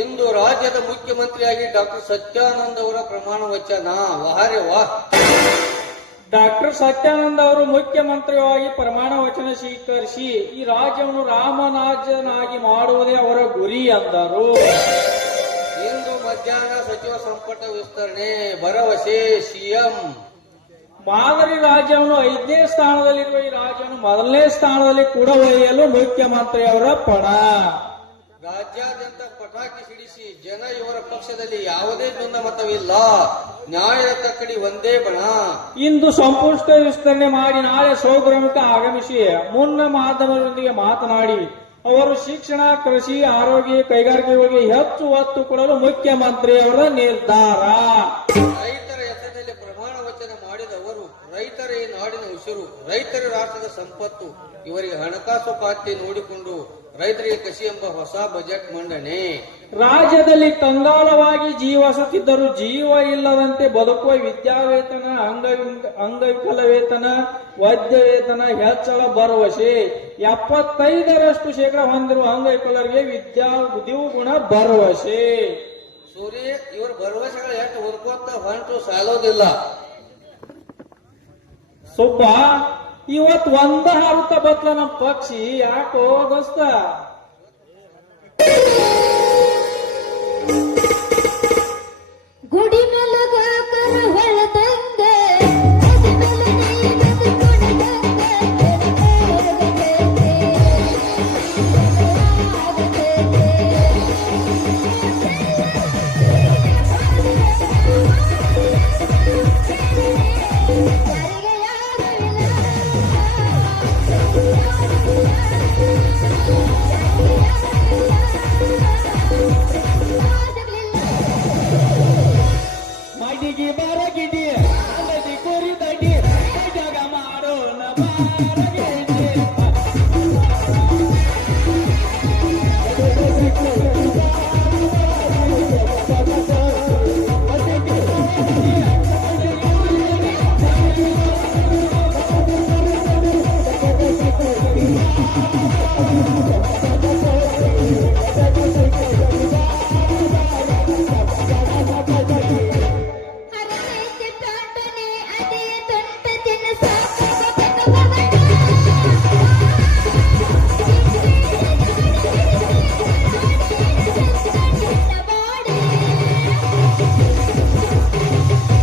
ಇಂದು ರಾಜ್ಯದ ಮುಖ್ಯಮಂತ್ರಿಯಾಗಿ ಡಾಕ್ಟರ್ ಸತ್ಯಾನಂದ ಅವರ ಪ್ರಮಾಣ ವಚನ. ವಾಹರೆ ವಾಹ್. ಡಾಕ್ಟರ್ ಸತ್ಯಾನಂದ ಅವರು ಮುಖ್ಯಮಂತ್ರಿಯಾಗಿ ಪ್ರಮಾಣ ವಚನ ಸ್ವೀಕರಿಸಿ ಈ ರಾಜ್ಯವನ್ನು ರಾಮರಾಜ್ಯನಾಗಿ ಮಾಡುವುದೇ ಅವರ ಗುರಿ ಎಂದರು. ಇಂದು ಮಧ್ಯಾಹ್ನ ಸಚಿವ ಸಂಪುಟ ವಿಸ್ತರಣೆ ಭರವಸೆ ಸಿಎಂ. ಮಾದರಿ ರಾಜ್ಯವನ್ನು 5ನೇ ಸ್ಥಾನದಲ್ಲಿರುವ ಈ ರಾಜ್ಯವನ್ನು 1ನೇ ಸ್ಥಾನದಲ್ಲಿ ಕೂಡ ಒಯ್ಯಲು ಮುಖ್ಯಮಂತ್ರಿ ಅವರ ಪಣ. ರಾಜ್ಯಾದ್ಯಂತ ಪಟಾಕಿ ಸಿಡಿಸಿ ಜನ ಇವರ ಪಕ್ಷದಲ್ಲಿ ಯಾವುದೇ ಭಿನ್ನಮತವಿಲ್ಲ, ನ್ಯಾಯದ ತಕ್ಕಡಿ ಒಂದೇ ಬಣ. ಇಂದು ಸಂಪುಟ ವಿಸ್ತರಣೆ ಮಾಡಿ ನಾಳೆ ಸ್ವಗೃಹಕ್ಕೆ ಆಗಮಿಸಿ ಮುನ್ನ ಮಾಧ್ಯಮದೊಂದಿಗೆ ಮಾತನಾಡಿ ಅವರು ಶಿಕ್ಷಣ, ಕೃಷಿ, ಆರೋಗ್ಯ, ಕೈಗಾರಿಕೆಗಳಿಗೆ ಹೆಚ್ಚು ಒತ್ತು ಕೊಡಲು ಮುಖ್ಯಮಂತ್ರಿ ಅವರ ನಿರ್ಧಾರ. ರೈತರ ಹೆಸರಿನಲ್ಲಿ ಪ್ರಮಾಣ ವಚನ ಮಾಡಿದವರು ರೈತರೇ ನಾಡಿನ ಉಸಿರು, ರೈತರ ರಾಷ್ಟ್ರದ ಸಂಪತ್ತು. ಇವರಿಗೆ ಹಣಕಾಸು ಖಾತೆ ನೋಡಿಕೊಂಡು ರೈತರಿಗೆ ಕಸಿ ಎಂಬ ಹೊಸ ಬಜೆಟ್ ಮಂಡನೆ. ರಾಜ್ಯದಲ್ಲಿ ಕಂಗಾಲವಾಗಿ ಜೀವಿಸುತ್ತಿದ್ದರೂ ಜೀವ ಇಲ್ಲದಂತೆ ಬದುಕುವ ವಿದ್ಯಾವೇತನ, ಅಂಗವಿಕಲ ವೇತನ, ವೈದ್ಯ ವೇತನ ಹೆಚ್ಚಳ ಭರವಸೆ. 75% ಹೊಂದಿರುವ ಅಂಗವಿಕಲರಿಗೆ ಉದ್ಯೋಗ ಭರವಸೆ. ಸೂರ್ಯ ಇವರ ಭರವಸೆಗಳು ಎಷ್ಟು ಹುಡ್ಕೋತ ಹೊಂಟು ಸಾಲೋದಿಲ್ಲ. ಸುಬ್ಬ ಇವತ್ ಒಂದ ಹಾರುತ್ತ ಬತ್ಲ ನಮ್ಮ ಪಕ್ಷಿ ಯಾಕೋ ದೋಸ್ತ. ಗುಡಿ ಮಲಗಾಕರ ಹೊಳದಂಗ ಮಡಿಗೆ ಬರಗಿಡಿ ಅಲ್ಲದಿ ಕುರಿದಡಿ ಜಾಗ ಮಾಡೋಣ ಬಾರಗಿಡಿ.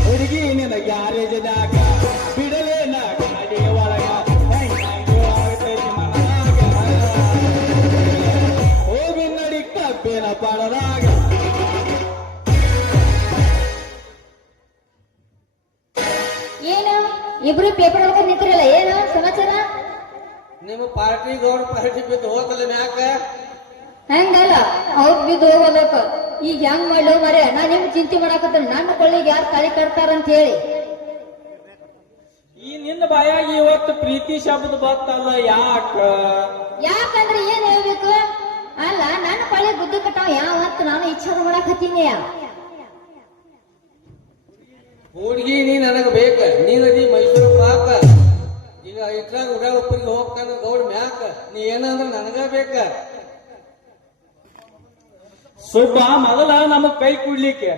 ಹುಡುಗಿ ನಿನ್ನ ಗ್ಯಾರೇಜದಾಗ ಬಿಡಲೇನ ಗಾಡಿ ಒಳಗ ಹೋಗಿ ನಡಿ ಕಬ್ಬಿನ ಪಡದಾಗ. ಏನು ಇಬ್ರು ಪೇಪರ್ ಒಳಗ ನಿಂತಿರಲ್ಲ, ಏನು ಸಮಾಚಾರ? ನಿಮ್ಮ ಪಾರ್ಟಿ ಗೌಡ ಪಾರ್ಟಿ ಬಿದ್ದು ಹೋಗಲ್ಲ ಮ್ಯಾಕ. ಹಂಗಲ್ಲ, ಅವ್ರು ಬಿದ್ದು ಹೋಗಬೇಕು. ಈಗ ಹೆಂಗ್ ಮಾಡ್ಲು ಮರೆ, ನಾ ನಿಮ್ ಚಿಂತೆ ಮಾಡಾಕತ್ತ ನನ್ನ ಕೊಳ್ಳಿಗೆ ಯಾರು ತಾಳಿ ಕಟ್ತಾರಂತ ಹೇಳಿ. ಈ ನಿನ್ನ ಬಾಯಾಗಿ ಇವತ್ತು ಪ್ರೀತಿ ಶಬ್ದ ಬತ್ತಲ್ಲ ಯಾಕ? ಯಾಕಂದ್ರೆ ಏನ್ ಹೇಳ್ಬೇಕು? ಅಲ್ಲ, ನನ್ನ ಕೊಳ್ಳಿ ಗುದ್ದು ಕಟ್ಟಾವ ಯಾವತ್ತು ನಾನು ಇಚ್ಛಾದ ಮಾಡಾಕತ್ತೀನಿ. ಹುಡುಗಿ ನೀ ನನಗ ಬೇಕ, ನೀನದಿ ಮೈಸೂರು ಪಾಕ. ಈಗ ಇಟ್ರಾಗ ಉಡ ಒಬ್ಬರಿಗೆ ಹೋಗ್ತಾನ ಗೌಡ ಮ್ಯಾಕ. ನೀ ಏನಂದ್ರ ನನಗ ಬೇಕ. ಸುಬ್ಬ ಮೊದಲ ನಮಗ್ ಕೈ ಕುಡ್ಲಿಕ್ಕೆ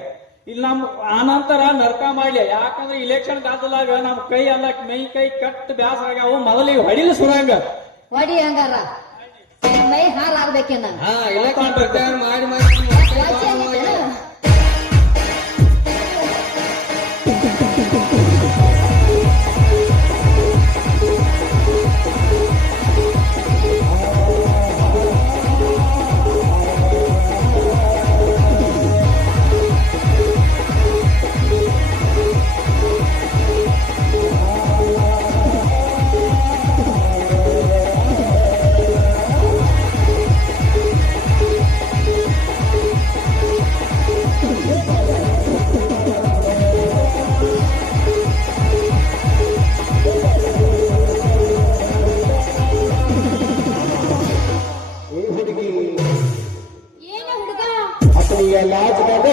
ಇಲ್ಲಿ ನಮ್ ಆನಂತರ ನರ್ಕ ಮಾಡ್ಲಿ. ಯಾಕಂದ್ರೆ ಇಲೆಕ್ಷನ್ ಕಾಲದಾಗ ನಮ್ ಕೈ ಅಲ್ಲ ಮೈ ಕೈ ಕಟ್ ಬ್ಯಾಸ ಆಗ್ಯಾವ. ಮೊದಲಿಗೆ ಹೊಡಿಲಿ ಸುರಂಗ ಹೊಡಿ ಹಂಗಾರ ಮೈ ಹಾಲಾಗ್ಬೇಕೇನ. ಹಾ ಇಲೆಕ್ಷನ್ ಪ್ರಚಾರ ಮಾಡಿ ಮಾಡಿ ಅತನಿಗೆ ಲಾಜದಾಗ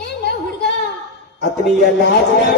ಏನ್ ಹುಡುಗ ಅತನಿಗೆ ಲಾಜದಾಗ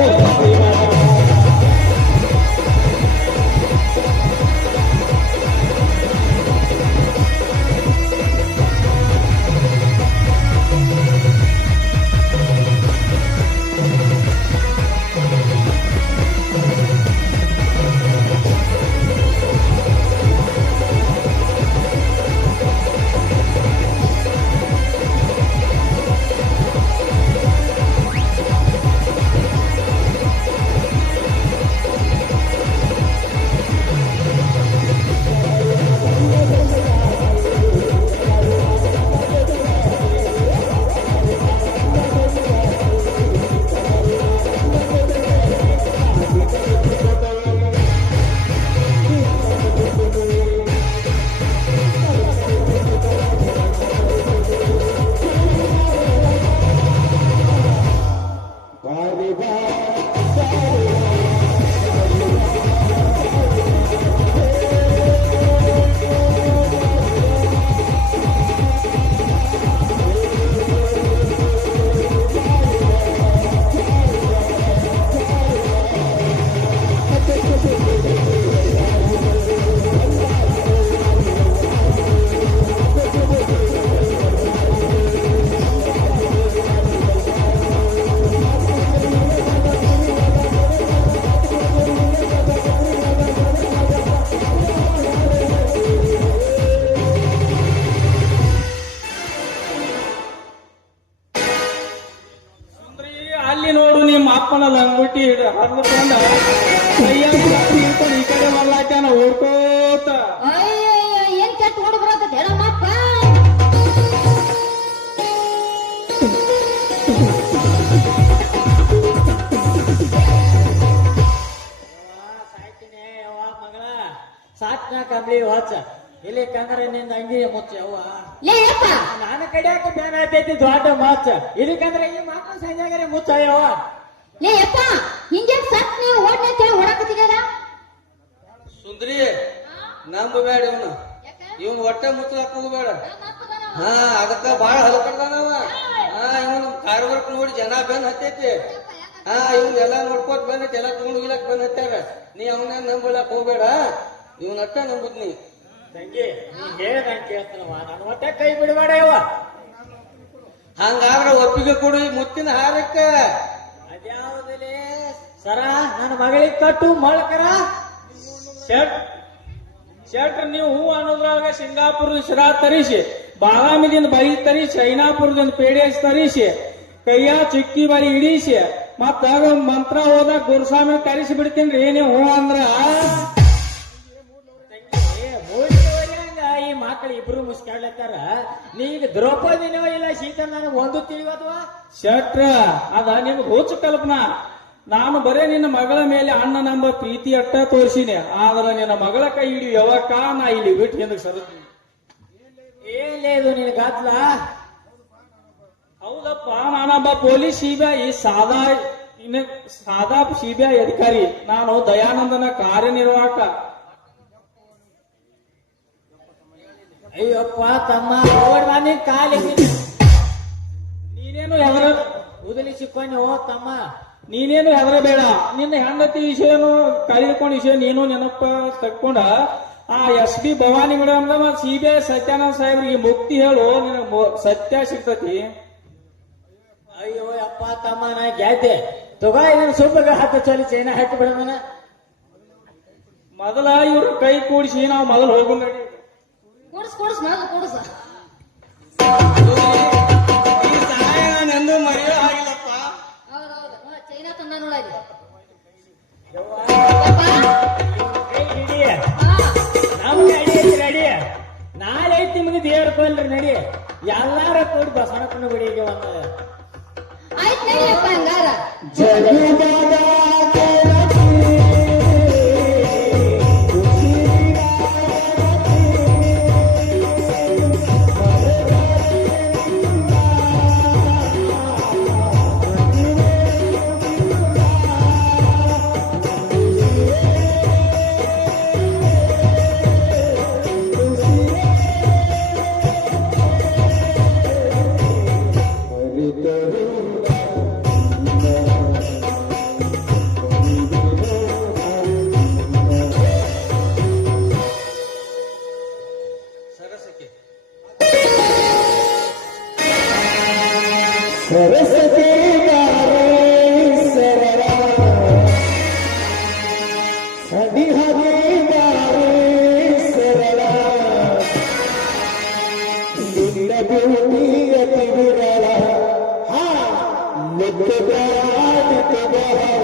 ಅಲ್ಲಿ ನೋಡು ನಿಮ್ಮ ಅಪ್ಪನ ಲಂಗುಟಿ ಹರಿದುಕೊಂಡ ಕೈಯಾಗ ಲಾಠಿ ಹಿಡ್ಕೊಂಡು ಈ ಕಡೆ ಮಲ್ಲಾಕ್ಯಾನ ಓಡ್ಕೋತ ಅಯ್ಯಯ್ಯ ಏನ್ ಕೆಟ್ಟ ಓಡ್ ಬರತ್ತ ಹೇಳಮ್ಮಪ್ಪ ಸಾಯ್ತೀನಿ ಯವ್ವ ಮಗಳ ಸಾಕ್ನ ಕಂಬಳಿ ವಾಚ ಇಲ್ಲಿ ಕಂದ್ರೆ ನಿಂದ ಅಂಗಿ ಮುಚ್ಚ ಯವ್ವ ಲೇ ಅಪ್ಪ ನಾನು ಕಡಿಯಾಕ ಬ್ಯಾನ್ ಆಯ್ತೈತಿ ದೊಡ್ಡ ಮಾಚ ಇಲ್ಲಿ ಕಂದ್ರೆ ಈ ಮಕ್ಕಳು ಸಂಜಾಗರೆ ಮುಚ್ಚ ಯವ್ವ ಲೇ ಅಪ್ಪ ಹಿಂಗೆ ಸತ್ ನೀವು ಓಡ್ನೆ ಅಂತ ಹೇಳಿ ಓಡಾಕತ್ತಿದ್ಯಲ್ಲ ಸುಂದ್ರಿ ನಂಬಬೇಡ ಇವನು ಇವನ್ ಹೊಟ್ಟೆ ಮುಚ್ಚಲಾಕ ಹೋಗ್ಬೇಡ ಹಾ ಅದಕ್ಕ ಬಾಳ ಹಲ್ಕಡ್ದಾನವ ಹಾ ಇವನ್ ಕಾರ್ವರ್ಕ್ ನೋಡಿ ಜನ ಬೆನ್ ಹತ್ತೈತಿ ಹಾ ಇವ್ನ ಎಲ್ಲಾ ನೋಡ್ಕೋತ ಬಂದೈತಿ ಎಲ್ಲಾ ತಗೊಂಡ್ ಹೋಗ್ಲಕ್ ಬಂದ್ ಹತ್ತಾರ ನೀ ಅವನ ನಂಬಲಾಕ್ ಹೋಗ್ಬೇಡ ಇವನ್ ಅಟ್ಟ ನಂಬುದ್ ನೀ ತಂಗಿ ನೀ ಹೇಳ್ದಂಗೆ ಕೇಳ್ತಾನವ ನಾನು ಹೊಟ್ಟೆ ಕೈ ಬಿಡಬೇಡ ಯವ್ವ ಹಂಗಾದ್ರ ಒಪ್ಪಿಗೆ ಕೊಡು ಈ ಮುತ್ತಿನ ಹಾರಕ್ಕ ಅದ್ಯಾವುದಿಲ್ಲ ಸರ ನನ್ನ ಮಗಳಿಗೆ ಕಟ್ಟು ಮಳ್ಕರ ಶೆಟ್ರ್ ನೀವು ಹೂ ಅನ್ನೋದ್ರೊಳಗ ಸಿಂಗಾಪುರದ ಶಿರಾ ತರಿಸಿ ಬಾದಾಮಿದಿಂದ ಬಳಿ ತರಿಸಿ ಚೈನಾಪುರದಿಂದ ಪೇಡೆ ತರಿಸಿ ಕೈಯ ಚಿಕ್ಕಿ ಬಳಿ ಇಡಿಸಿ ಮತ್ತ ಮಂತ್ರ ಹೋದಾಗ ಗುರುಸ್ವಾಮಿ ಕರೆಸಿ ಬಿಡ್ತೀನಿ ನೀವು ಹೂ ಅಂದ್ರ ಮೂಡಿವರೆಯಂಗ ಈ ಮಕ್ಕಳು ಇಬ್ರು ಮುಸ್ಕಾಡ್ಲತ್ತಾರ ನೀ ಈಗ ದ್ರೌಪದಿನೋ ಇಲ್ಲ ಸೀತಾ ನನಗೆ ಒಂದು ತಿಳಿಯೋದ್ವಾ ಶೆಟ್ರ ಅದ ನಿಮ್ಗೆ ಹುಚ್ಚು ಕಲ್ಪನಾ ನಾನು ಬರೇ ನಿನ್ನ ಮಗಳ ಮೇಲೆ ಅಣ್ಣ ನಂಬ ಪ್ರೀತಿ ಅಟ್ಟ ತೋರಿಸಿನಿ ಆದ್ರ ನಿನ್ನ ಮಗಳ ಕೈ ಹಿಡಿ ಯಾವಕ್ಕ ನಾ ಇಲ್ಲಿ ಬಿಟ್ಟು ಹಿಂದಕ್ಕೆ ಸರತೀನಿ ಏನ್ಲೇ ಇದು ನಿನ್ ಗಾತ್ಲ ಹೌದಪ್ಪ ನಾನೊಬ್ಬ ಪೊಲೀಸ್ ಸಿಬಿಐ ಸಾದಾ ಸಿಬಿಐ ಅಧಿಕಾರಿ ನಾನು ದಯಾನಂದನ ಕಾರ್ಯನಿರ್ವಾಹಕ ಅಯ್ಯಪ್ಪ ತಮ್ಮ ಓಡ್ ನಾನಿ ಕಾಲಿ ನೀನೇನು ಹೆದರ ಉದಲಿಸಿಕೊಂಡು ಓ ತಮ್ಮ ನೀನೇನು ಹೆದರಬೇಡ ನಿನ್ನ ಹೆಂಡತಿ ವಿಷಯನು ಕಳೆದುಕೊಂಡ ವಿಷಯ ನೀನು ನೆನಪ ತಕ್ಕೊಂಡ ಆ SP ಭವಾನಿ ಮೇಡಮ್ ಮತ್ ಸಿಬಿಐ ಸತ್ಯಾನಂದ ಸಾಹೇಬ್ರಿಗೆ ಮುಕ್ತಿ ಹೇಳು ನಿನಗ ಸತ್ಯ ಸಿಗ್ತತಿ ಅಯ್ಯೋ ಅಪ್ಪ ಯಪ್ಪ ತಮ್ಮ ನಾ ಗೆದ್ದೆ ತಗೋ ಇದನ್ನ ಸುಬ್ಬಗ ಹತ್ತು ಚಲಿ ಚೈನ ಹಾಕಿ ಬಿಡೋಣ ಮೊದಲ ಇವ್ರ ಕೈ ಕೂಡಿಸಿ ನಾವು ಮೊದಲು ಹೋಗು ನಡಿ. ಕೂಡ್ಸ್ ಕೂಡ್ಸ್ ಮೊದಲು ಕೂಡ್ಸ. ಈ ಸಹಾಯ ನಾನೆಂದೂ ಮರೆಯೋ ಆಗಿಲ್ಲಪ್ಪ. ಹೌದೌದು ಚೈನಾ ತಂದ ನೋಡಲಿ. ಕೈ ಹಿಡಿ ನಮ್ಗೆ ಅಡಿ ಐತಿ ನಡಿ ನಾಳೆ ಐತಿ ನಿಮಗೆ ದೇವ್ರ ಕೊಲ್ರಿ ನಡಿ ಎಲ್ಲಾರ ಕೂಡಿ ಬಸವಣ್ಣಪ್ಪನ ಗುಡಿಗೆ ಒಂದು ಆಯ್ತು ನಡಿಯಪ್ಪ ಹಂಗಾರ. ಸರಸಕ್ಕೆ ಸರಸ್ವತಿ ಗಾರೆ ಸರಳ ಸದಿ ಹದಿ ಗಾರೆ ಸರಳ ನಿನ್ನ ಭೂಮಿ ಅತಿ ವಿರಳ ಮುತ್ತುಗಾಡಿತು ಬಹಳ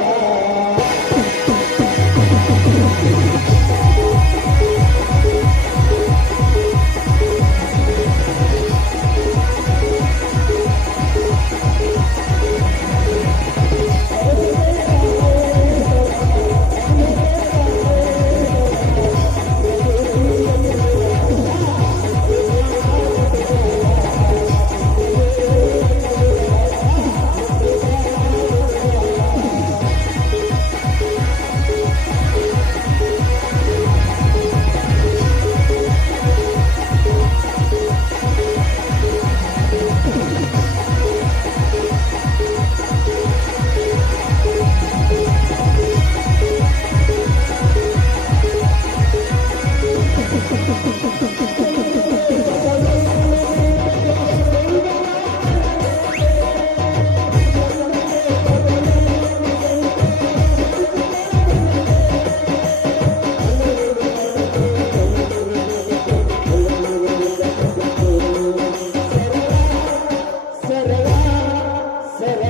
ಸರಳ ಸರಳ